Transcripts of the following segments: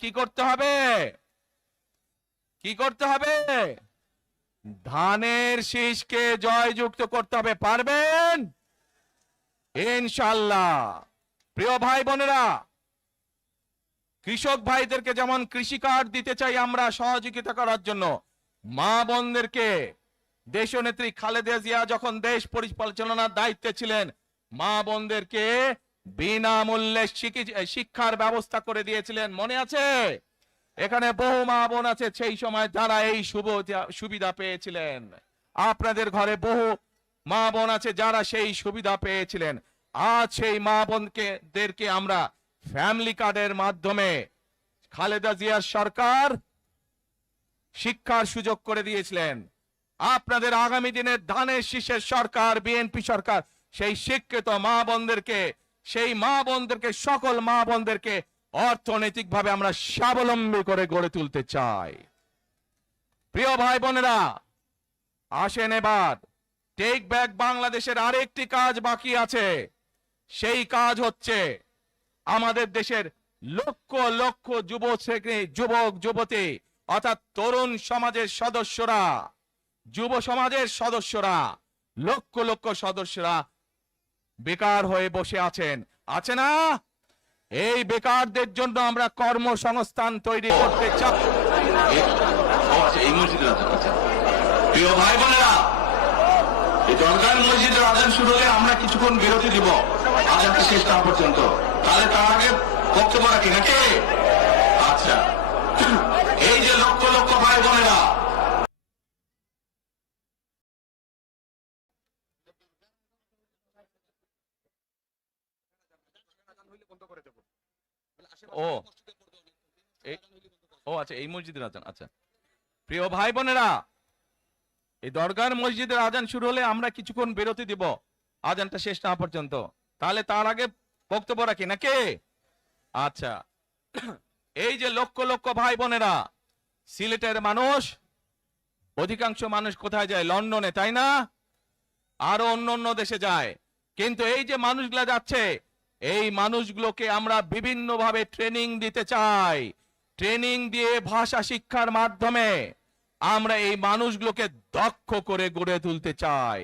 কি করতে হবে? কি করতে হবে? ধানের শীষকে জয়যুক্ত করতে হবে, পারবেন? ইনশাল্লাহ প্রিয় ভাই বোনেরা, কৃষক ভাইদেরকে যেমন কৃষি কার্ড দিতে চাই আমরা সহযোগিতা করার জন্য, মা বোনদেরকে, দেশনেত্রী খালেদা জিয়া যখন দেশ পরিচালনার দায়িত্বে ছিলেন, মা বোনদেরকে বিনামূল্যে শিক্ষার ব্যবস্থা করে দিয়েছিলেন, মনে আছে? এখানে বহু মা বোন আছে, সেই সময় যারা এই সুবিধা পেয়েছিলেন। আপনাদের ঘরে বহু মা বোন আছে যারা সেই সুবিধা পেয়েছিলেন। আজ সেই মা বোনকে, দেরকে আমরা ফ্যামিলি কার্ডের মাধ্যমে খালেদা জিয়ার সরকার শিক্ষার সুযোগ করে দিয়েছিলেন। আপনাদের আগামী দিনের ধানের শীষের সরকার, বিএনপি সরকার, সেই শিক্ষিত মা বোনদেরকে সেই মা বোনদেরকে, সকল মা বোনদেরকে অর্থনৈতিকভাবে আমরা স্বাবলম্বী করে গড়ে তুলতে চাই। প্রিয় ভাই বোনেরা, আসেন এবার। টেক ব্যাক বাংলাদেশের আরেকটি কাজ বাকি আছে। সেই কাজ হচ্ছে আমাদের দেশের লক্ষ লক্ষ যুব যুবক, যুবতী, অর্থাৎ তরুণ সমাজের সদস্যরা, যুব সমাজের সদস্যরা, লক্ষ লক্ষ সদস্যরা বেকার হয়ে বসে আছেন। আছে না? এই বেকারদের জন্য আমরা কর্মসংস্থান তৈরি করতে চাই। মসজিদের আজান শুরু হলে আমরা কিছুক্ষণ বিরতি দিব। শেষ না পর্যন্ত। তাহলে তার আগে বক্তব্য রাখি, নাকি? আচ্ছা এই যে লক্ষ লক্ষ ভাই বোনেরা ও। ও আচ্ছা এই মসজিদের আজান আচ্ছা। প্রিয় ভাই বোনেরা, এই দরগার মসজিদের আজান শুরু হলে আমরা কিছুক্ষণ বিরতি দিব। আজানটা শেষ না পর্যন্ত। তাহলে তার আগে বক্তব্য রাখি নাকি আচ্ছা। এই যে লক্ষ লক্ষ ভাই বোনেরা, সিলেটের মানুষ, অধিকাংশ মানুষ কোথায় যায়? লন্ডনে, তাই না? আরও অন্য অন্য দেশে যায়। কিন্তু এই যে মানুষগুলা যাচ্ছে এই মানুষগুলোকে আমরা বিভিন্নভাবে ট্রেনিং দিতে চাই। ট্রেনিং দিয়ে ভাষা শিক্ষার মাধ্যমে আমরা এই মানুষগুলোকে দক্ষ করে গড়ে তুলতে চাই।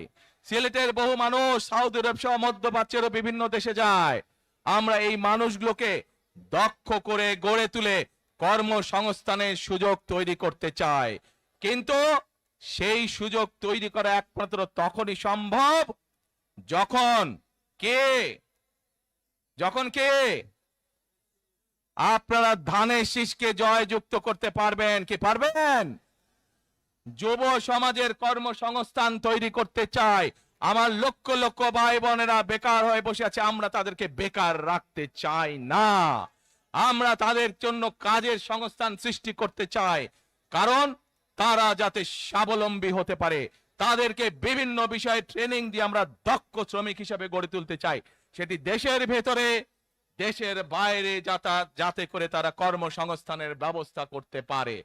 সিলেটের বহু মানুষ সাউদি আরব সহ মধ্যপ্রাচ্যেরও বিভিন্ন দেশে যায়। আমরা এই মানুষগুলোকে দক্ষ করে গড়ে তুলে কর্মসংস্থানের সুযোগ তৈরি করতে চাই। কিন্তু সেই সুযোগ তৈরি করা একমাত্র তখনই সম্ভব যখন কে যখন কে? আপনারা ধানের শীষকে জয়যুক্ত করতে পারবেন, কি পারবেন? যুব সমাজের কর্মসংস্থান তৈরি করতে চাই আমার লক্ষ লক্ষ ভাই বোনেরা বেকার হয়ে বসে আছে, আমরা তাদেরকে বেকার রাখতে চাই না। আমরা তাদের জন্য কাজের সংস্থান সৃষ্টি করতে চাই। কারণ তারা যাতে স্বাবলম্বী হতে পারে। তাদেরকে বিভিন্ন বিষয়ে ট্রেনিং দিয়ে আমরা দক্ষ শ্রমিক হিসেবে গড়ে তুলতে চাই। সেটি দেশের ভেতরে, দেশের বাইরে যাতায়াত যাতে করে তারা কর্মসংস্থানের ব্যবস্থা করতে পারে।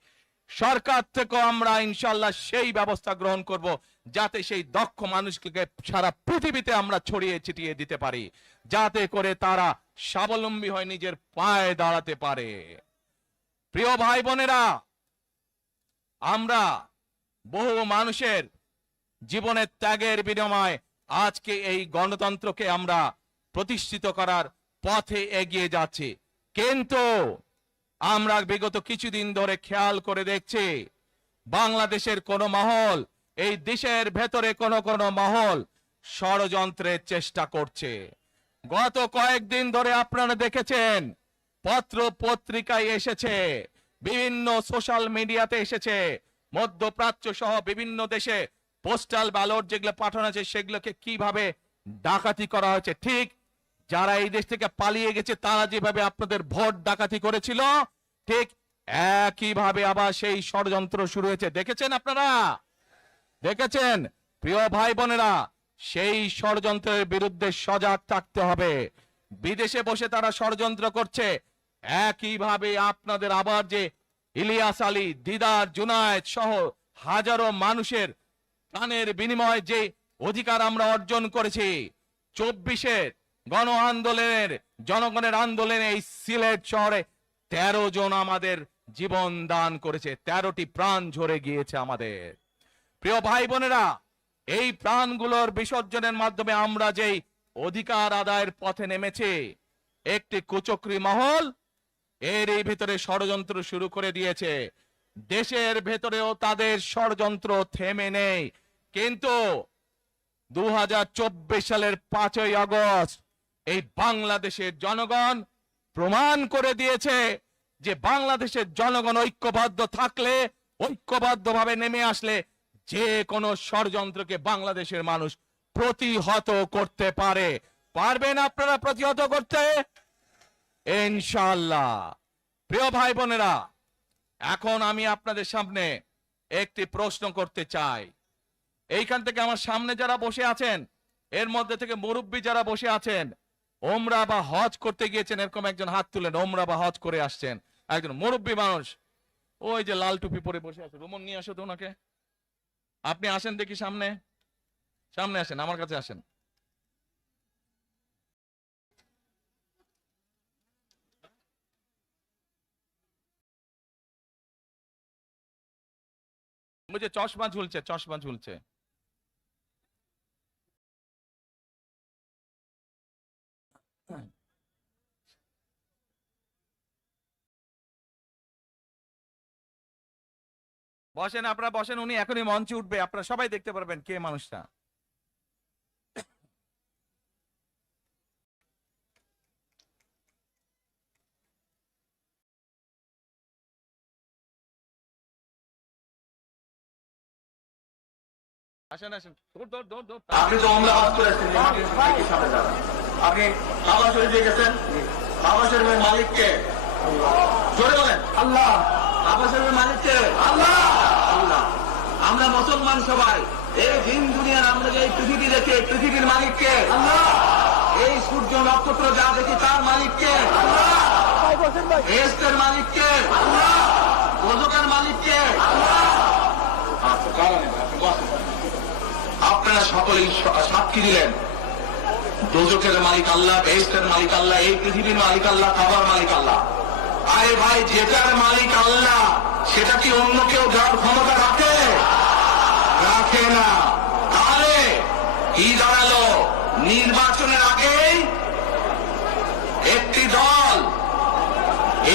সরকার থেকেও আমরা ইনশাল্লাহ সেই ব্যবস্থা গ্রহণ করব, যাতে সেই দক্ষ মানুষকে সারা পৃথিবীতে আমরা ছড়িয়ে ছিটিয়ে দিতে পারি, যাতে করে তারা স্বাবলম্বী হয় নিজের পায়ে দাঁড়াতে পারে। প্রিয় ভাই বোনেরা, আমরা বহু মানুষের জীবনের ত্যাগের বিনিময়ে আজকে এই গণতন্ত্রকে আমরা প্রতিষ্ঠিত করার পথে এগিয়ে যাচ্ছে। কিন্তু আমরা বিগত কিছুদিন ধরে খেয়াল করে দেখছি, বাংলাদেশের কোন মহল, এই দেশের ভেতরে কোন কোন মহল ষড়যন্ত্রের চেষ্টা করছে। গত কয়েকদিন ধরে আপনারা দেখেছেন, পত্র পত্রিকায় এসেছে, বিভিন্ন সোশ্যাল মিডিয়াতে এসেছে, মধ্যপ্রাচ্য সহ বিভিন্ন দেশে পোস্টাল ব্যালট যেগুলো পাঠানো আছে সেগুলোকে কীভাবে ডাকাতি করা হয়েছে? ঠিক যারা এই দেশ থেকে পালিয়ে গেছে, তারা যেভাবে আপনাদের ভোট ডাকাতি করেছিল, ঠিক একইভাবে আবার সেই ষড়যন্ত্র শুরু হয়েছে। দেখেছেন আপনারা? দেখেছেন? প্রিয় ভাই বোনেরা, সেই ষড়যন্ত্রের বিরুদ্ধে সজাগ থাকতে হবে। বিদেশে বসে তারা ষড়যন্ত্র করছে। একইভাবে আপনাদের আবার যে ইলিয়াস আলী, দিদার জুনায়েদ সহ হাজারো মানুষের প্রাণের বিনিময়ে যে অধিকার আমরা অর্জন করেছি, চব্বিশের গণ আন্দোলনের, জনগণের আন্দোলনে এই সিলেট শহরে তেরো জন আমাদের জীবন দান করেছে, তেরোটি প্রাণ ঝরে গিয়েছে আমাদের। প্রিয় ভাই বোনেরা, এই প্রাণগুলোর বিসর্জনের মাধ্যমে আমরা যেই অধিকার আদায়ের পথে নেমেছে, একটি কুচক্রী মহল এর এই ভিতরে ষড়যন্ত্র শুরু করে দিয়েছে। দেশের ভেতরেও তাদের ষড়যন্ত্র থেমে নেই। কিন্তু দু হাজার চব্বিশ সালের পাঁচই আগস্ট এই বাংলাদেশের জনগণ প্রমাণ করে দিয়েছে যে বাংলাদেশের জনগণ ঐক্যবদ্ধ থাকলে, ঐক্যবদ্ধভাবে নেমে আসলে যে কোনো ষড়যন্ত্রকে বাংলাদেশের মানুষ প্রতিহত করতে পারে। পারবেন আপনারা প্রতিহত করতে? ইনশাআল্লাহ। প্রিয় ভাই বোনেরা এখন আমি আপনাদের সামনে একটি প্রশ্ন করতে চাই। এইখান থেকে আমার সামনে যারা বসে আছেন, এর মধ্যে থেকে মুরব্বী যারা বসে আছেন, ওমরা বা হজ করতে গিয়েছেন, এরকম একজন হাত তুলেন, ওমরা বা হজ করে আসছেন, একজন মুরব্বী মানুষ, ওই যে লাল টুপি পরে বসে আছে, রুমন নিয়ে আসো তো ওনাকে। আপনি আসেন দেখি সামনে। সামনে আসেন, আমার কাছে আসেন। যে চশমা ঝুলছে চশমা ঝুলছে। বসেন, আপনারা বসেন, উনি এখনই মঞ্চে উঠবে, আপনারা সবাই দেখতে পারবেন কে মানুষটা। আপনি তো অমলা করে আসছেন। আপনি শরীফে গেছেন? শরীফের মালিককে? জোরে বলেন। আল্লাহ। শরীফের মালিককে? আল্লাহ। আল্লাহ। আমরা মুসলমান সবাই এই দিন দুনিয়ার আমরা যে পৃথিবী দেখে পৃথিবীর মালিককে? আল্লাহ। এই সূর্য নক্ষত্র যা দেখি তার মালিককে? আল্লাহ। এস্টের মালিককে? আল্লাহ। মালিককে? আল্লাহ। আচ্ছা কারণে আপনারা সকলেই সাক্ষী দিলেন। দোজকের মালিক আল্লাহ বেহেস্তের মালিক আল্লাহ, এই পৃথিবীর মালিক আল্লাহ খাবার মালিক আল্লাহ। আরে ভাই, যেটার মালিক আল্লাহ, সেটা কি অন্য কেউ যার ক্ষমতা রাখে? রাখে না। তাহলে কি দাঁড়াল? নির্বাচনের আগেই একটি দল,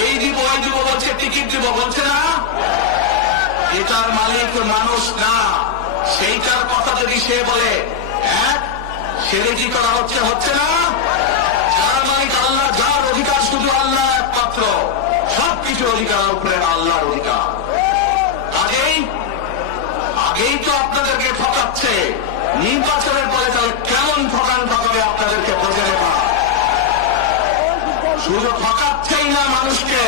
এই দিব ওই দিব বলছে, টিকিট দিব বলছে না? এটার মালিক মানুষ না। সেইটার কথা যদি সে বলে এক সেরে কি করা হচ্ছে হচ্ছে না? যার মালিক আল্লাহ, যার অধিকার শুধু আল্লাহ একমাত্র, সবকিছু অধিকার উপরে আল্লাহর অধিকার। কাজেই আগেই তো আপনাদেরকে ঠকাচ্ছে। নির্বাচনের পরে তাহলে কেমন ঠকান ঠকাবে আপনাদেরকে বোঝে নেবা শুধু ঠকাচ্ছেই না মানুষকে।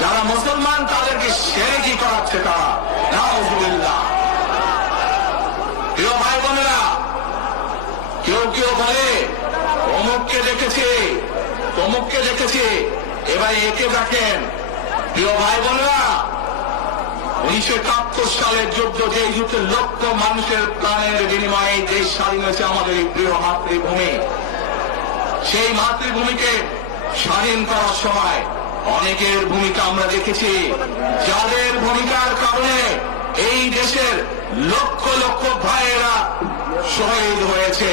যারা মুসলমান, তাদেরকে সেরেকি করাচ্ছে তারা? নাউজুবিল্লাহ প্রিয় ভাই বোনেরা কেউ কেউ বলে অমুককে দেখেছে, তমুককে দেখেছে। এবার একে দেখেন। প্রিয় ভাই বোনেরা, উনিশশো একাত্তর সালের যুদ্ধ যে যুদ্ধে লক্ষ মানুষের প্রাণের বিনিময়ে দেশ স্বাধীন হয়েছে আমাদের এই প্রিয় মাতৃভূমি, সেই মাতৃভূমিকে স্বাধীন করার সময় অনেকের ভূমিকা আমরা দেখেছি। যাদের ভূমিকার কারণে এই দেশের লক্ষ লক্ষ ভাইয়েরা শহীদ হয়েছে।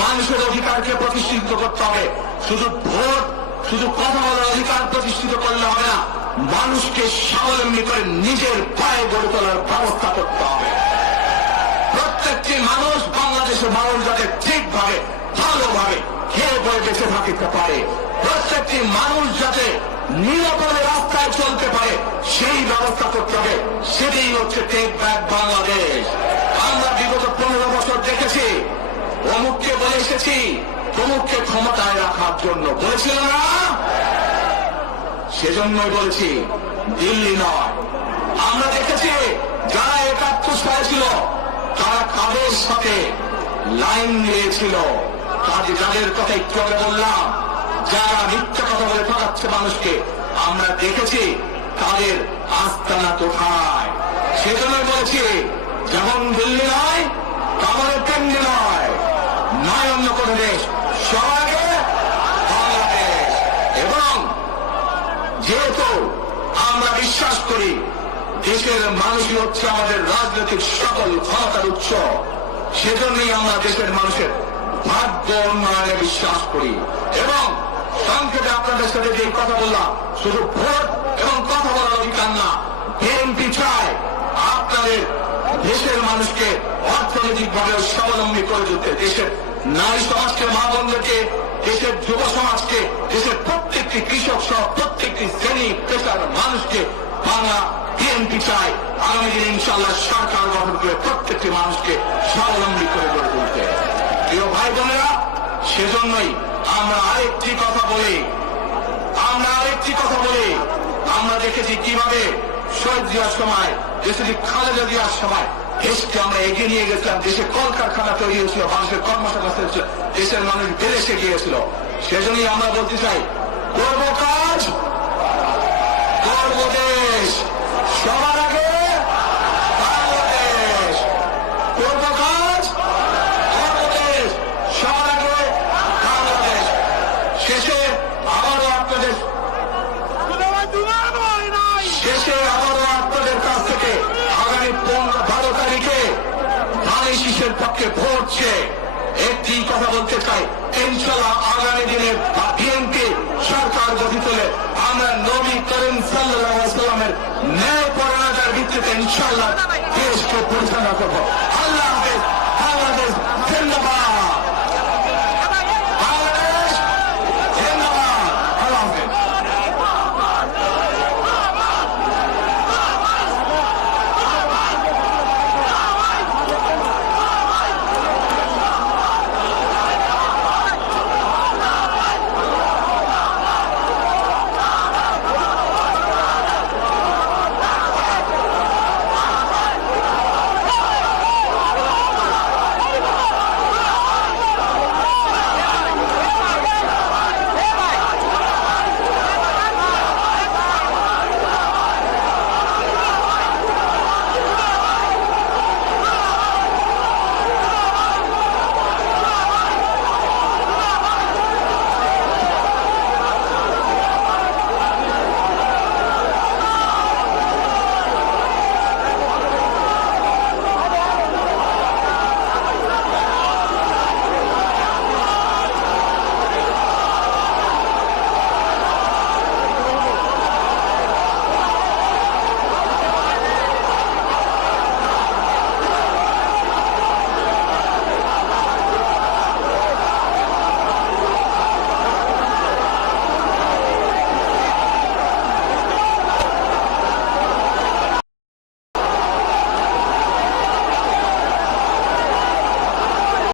মানুষের অধিকারকে প্রতিষ্ঠিত করতে হবে। শুধু ভোট, শুধু কথা বলার অধিকার প্রতিষ্ঠিত করলে হবে না, মানুষকে স্বাবলম্বী করে নিজের পায়ে গড়ে তোলার ব্যবস্থা করতে হবে। প্রত্যেকটি মানুষ বাংলাদেশের মানুষ যাতে ঠিকভাবে, ভালোভাবে খেয়ে বয়ে বেঁচে থাকিতে পারে। প্রত্যেকটি মানুষ যাতে নিরাপদে রাস্তায় চলতে পারে, সেই ব্যবস্থা করতে হবে। সেটাই অমুককে বলে এসেছি তমুককে ক্ষমতায় রাখার জন্য বলেছিল না সেজন্যই বলেছি, দিল্লি নয়। আমরা দেখেছি, যারা একাত্তর সালে ছিল, তারা কাদের সাথে লাইন দিয়েছিল কাজে যাদের কথা একটু আগে বললাম, যারা মিথ্যা কথা বলে ঠকাচ্ছে মানুষকে, আমরা দেখেছি তাদের আস্তানা কোথায়? সেজন্যই বলেছি, যেমন দিল্লি নয় তেমন তেমনি নয়। নয় অন্য দেশ সবাইকে বাংলাদেশ। এবং যেহেতু আমরা বিশ্বাস করি দেশের মানুষই হচ্ছে আমাদের রাজনৈতিক সকল ক্ষমতার উৎস, সেজন্যই আমরা দেশের মানুষের ভাগ্য উন্নয়নে বিশ্বাস করি। এবং সংক্ষেপে আপনাদের সাথে যে কথা বললাম, শুধু ভোট এবং কথা বলার অধিকার না, বিএনপি চায় আপনাদের দেশের মানুষকে অর্থনৈতিকভাবে স্বাবলম্বী করে তুলতে, দেশের নারী সমাজকে, মা বোনদেরকে, দেশের যুব সমাজকে, দেশের প্রত্যেকটি কৃষক সহ প্রত্যেকটি শ্রেণি, পেশার মানুষকে বাংলা বিএনপি চায়। আগামী দিনে ইনশাল্লাহ সরকার গঠন করে প্রত্যেকটি মানুষকে স্বাবলম্বী করে গড়ে তুলতে। প্রিয় ভাই বোনেরা, সেজন্যই আমরা আরেকটি কথা বলি। আমরা আরেকটি কথা বলি। আমরা দেখেছি কীভাবে শহীদ জিয়ার সময় দেশে খালেদা জিয়ার সময় দেশকে আমরা এগিয়ে নিয়ে গেছিলাম, দেশে কলকারখানা তৈরি হয়েছিল মানুষের কর্মসংস্থান হয়েছিল, দেশের মানুষ বেড়েছে গিয়েছিল। সেজন্যই আমরা বলতে চাই করব কাজ করব দেশ, সবার আগে বাংলাদেশ করব কাজ করব দেশ সবার আগে বাংলাদেশ শেষে আবারও আপনাদের শেষে আবারও আপনাদের কাছ থেকে আগামী পনেরো বারো তারিখে ধানের ভোট চেয়ে একটি কথা বলতে চাই। ইনশাল্লাহ আগামী দিনে বিএনপি সরকার গঠিত হলে আমরা নবী করিম সাল্লামের ন্যায় পরায়ণতার ভিত্তিতে ইনশাল্লাহ দেশকে পরিচালনা করব।